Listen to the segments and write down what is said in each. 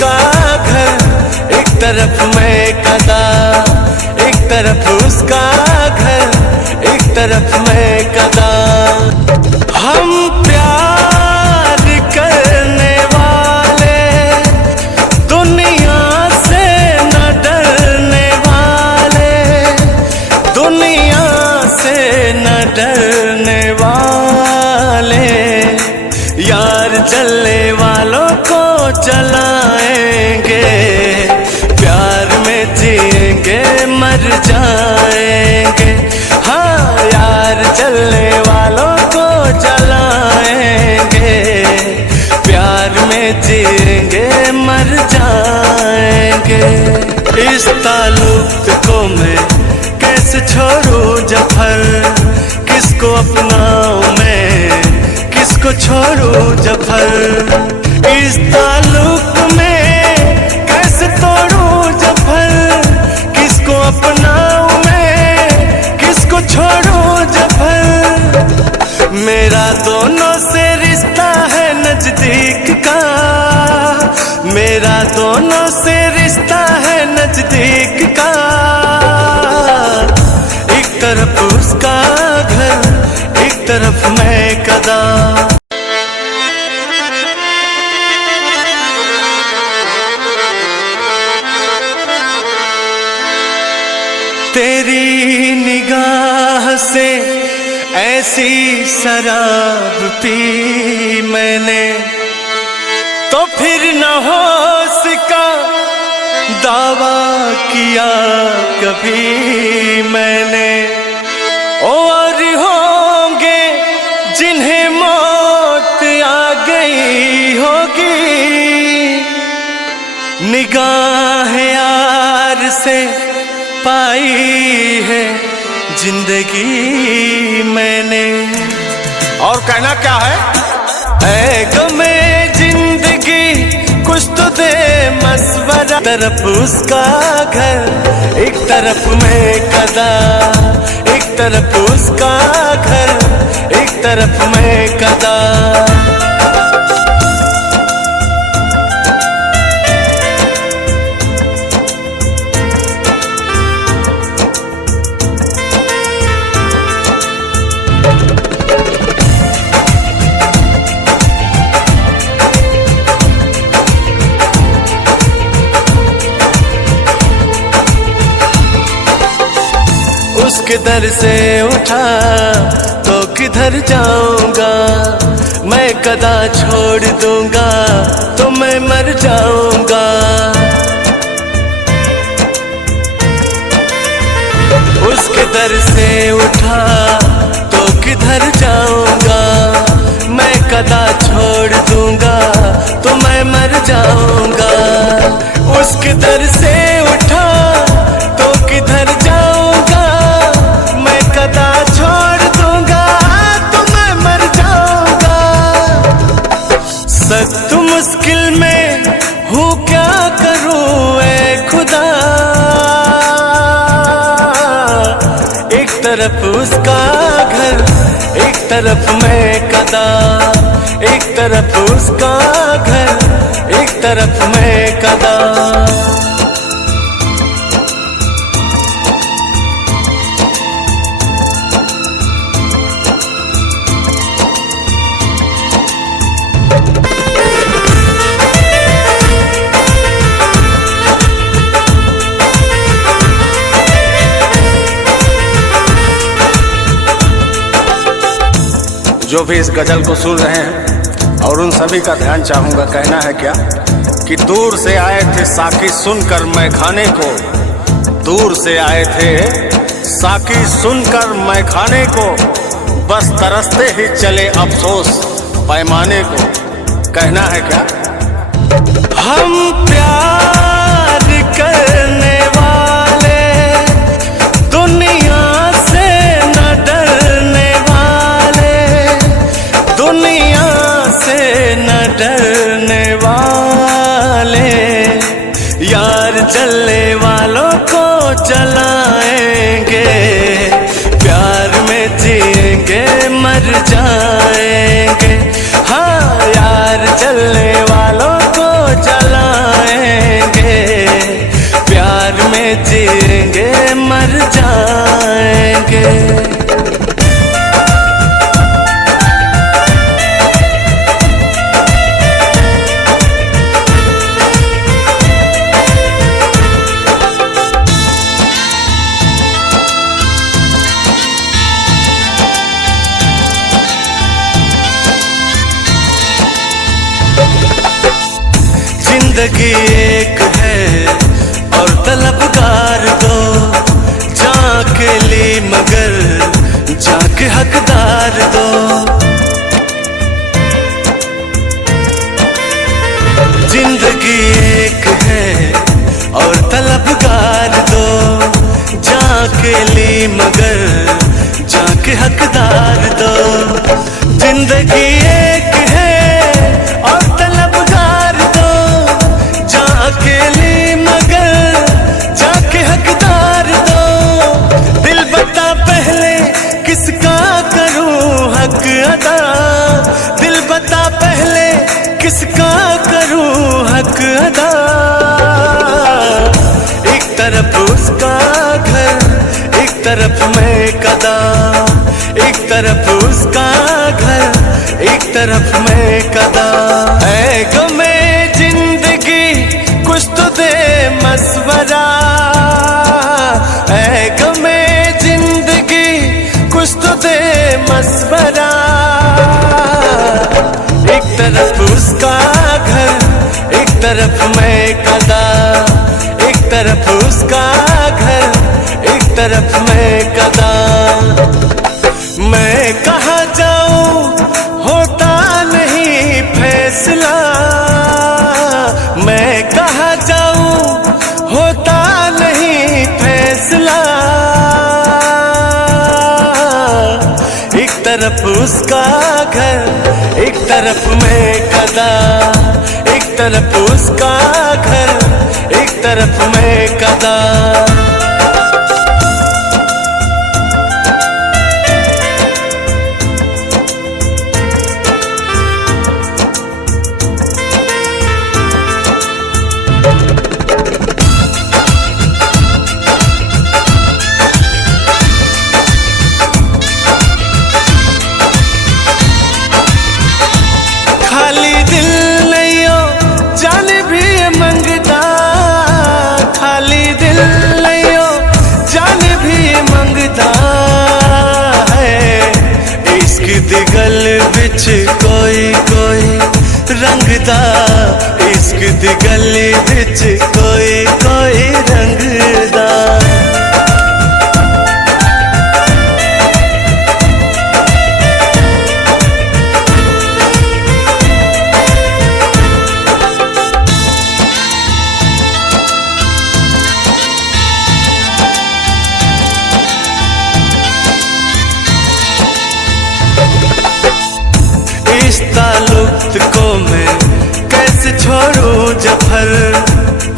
उसका घर, एक तरफ मैं कदा, एक तरफ उसका घर, एक तरफ मैं कदा। हम प्यार करने वाले, दुनिया से न डरने वाले, दुनिया से न डरने वाले, यार जलने वालों को जलाएंगे, प्यार में जिएंगे मर जाएंगे। हाँ यार जलने वालों को जलाएंगे, प्यार में जिएंगे मर जाएंगे। इस ताल्लुक को मैं कैसे छोड़ूं जफर, किसको अपनाऊं मैं, किसको छोड़ूं जफर। इस ताल्लुक में कैसे तोड़ूं जफर, किसको अपनाऊं मैं, किसको छोड़ूं जफर। मेरा दोनों से रिश्ता है नजदीक का, मेरा दोनों से रिश्ता है नजदीक का। एक तरफ उसका घर, एक तरफ मैं कदा। तेरी निगाह से ऐसी शराब पी मैंने, तो फिर न हो सका दावा किया कभी मैंने। और होंगे जिन्हें मौत आ गई होगी, निगाह यार से पाई है जिंदगी मैंने। और कहना क्या है? ऐ गमे जिंदगी कुछ तो दे मशवरा। एक तरफ उसका घर, एक तरफ मैं कदा, एक तरफ उसका घर, एक तरफ मैं कदा। उसके दर से उठा तो किधर जाऊंगा, मैं कदा छोड़ दूंगा तो मैं मर जाऊंगा। उसके दर से उठा तो किधर जाऊंगा, मैं कदा छोड़ दूंगा तो मैं मर जाऊंगा। उसके दर से उठा तो किधर जाऊंगा, मैं कदा छोड़ दूंगा तो मैं मर जाऊंगा। सख्त मुश्किल में हूँ क्या करूँ ऐ खुदा। एक तरफ उसका घर, एक तरफ मैं कदा, एक तरफ उसका घर, एक तरफ मैं कदा। जो भी इस गजल को सुन रहे हैं और उन सभी का ध्यान चाहूँगा, कहना है क्या कि दूर से आए थे साकी सुनकर मैं खाने को, दूर से आए थे साकी सुनकर मैं खाने को, बस तरसते ही चले अफसोस पैमाने को। कहना है क्या? हम प्यार करने वाले, दुनिया से न डरने वाले, दुनिया से न डरने वाले, यार जलने वालों को जलाएंगे, प्यार में जिएंगे मर जाएंगे। हाँ यार जलने वालों को जलाएंगे, एक है और तलबगार दो, जाके ली मगर जाके हकदार दो। जिंदगी एक है और तलबगार दो, जाके ली मगर जाके हकदार दो। जिंदगी एक है और तलबगार दो, जाके ली मगर जाके हकदार दो। दिल बता पहले किसका करूं हक अदा, दिल बता पहले किसका करूं हक अदा। एक तरफ उसका घर, एक तरफ मैं कदा, एक तरफ उसका घर, एक तरफ मैं कदा। है गमे जिंदगी कुछ तो दे मशवरा, है गमे जिंदगी कुछ तो दे मशवरा। एक तरफ उसका घर, एक तरफ मैं कदा, एक तरफ उसका घर, एक तरफ मैं कदा। मैं कहाँ जाऊं होता नहीं फैसला, मैं कहाँ जाऊं होता नहीं फैसला। एक तरफ उसका घर, एक तरफ मैं कदा, एक तरफ उसका घर, एक तरफ मैं कदा। खाली दिल नहीं हो जान भी मंगदा, खाली दिल नहीं हो जान भी मंगदा है। इश्क दी गल विच कोई कोई रंगदा, इश्क दी गल विच कोई कोई रंगदा। इस ताल्लुक को मैं कैसे छोड़ूं जफर,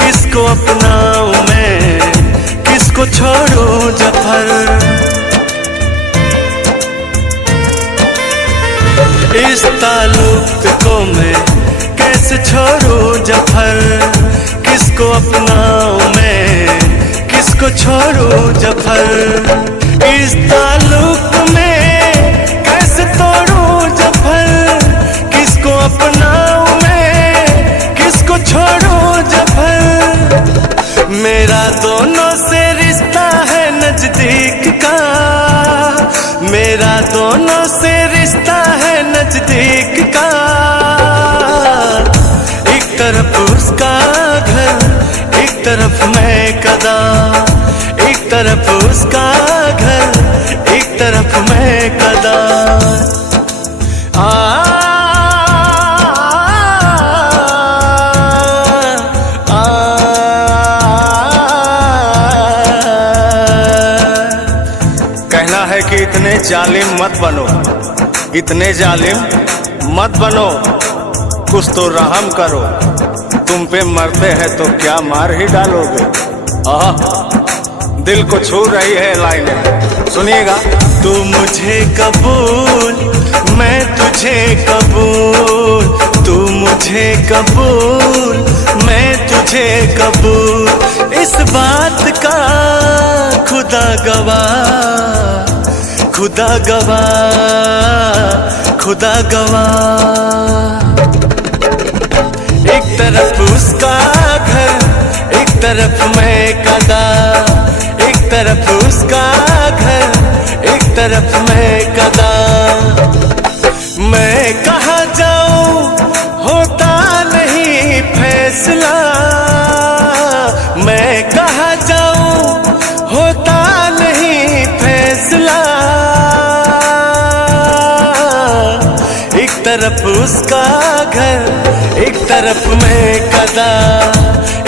किसको अपनाऊं मैं किसको छोड़ूं जफर। इस ताल्लुक को मैं कैसे छोड़ूं जफर, किसको अपनाऊं मैं किसको छोड़ूं जफर। इस ताल्लुक में कैसे तोड़ूं जफर, किसको अपनाऊं मैं किसको छोड़ूं जफर। मेरा दोनों से रिश्ता है नजदीक का, मेरा दोनों से रिश्ता है नजदीक का। एक तरफ उसका घर, एक तरफ मैं कदा, एक तरफ उसका घर, एक तरफ मैं कदा। कहना है कि इतने जालिम मत बनो, इतने जालिम मत बनो, कुछ तो रहम करो। तुम पे मरते हैं तो क्या मार ही डालोगे। दिल को छू रही है लाइनें, सुनिएगा। तू मुझे कबूल मैं तुझे कबूल, तू मुझे कबूल मैं तुझे कबूल। इस बात का खुदा गवाह, खुदा गवाह, खुदा गवाह। एक तरफ उसका घर, एक तरफ मैं कदा, एक तरफ उसका घर, एक तरफ मैं कदा। मैं कहाँ जाऊं होता नहीं फैसला, उसका घर, एक तरफ मैं कदा,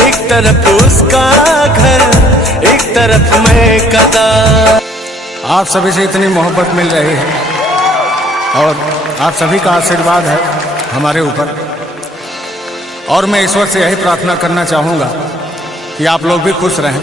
एक तरफ उसका घर, एक तरफ मैं कदा। आप सभी से इतनी मोहब्बत मिल रही है और आप सभी का आशीर्वाद है हमारे ऊपर, और मैं ईश्वर से यही प्रार्थना करना चाहूँगा कि आप लोग भी खुश रहें।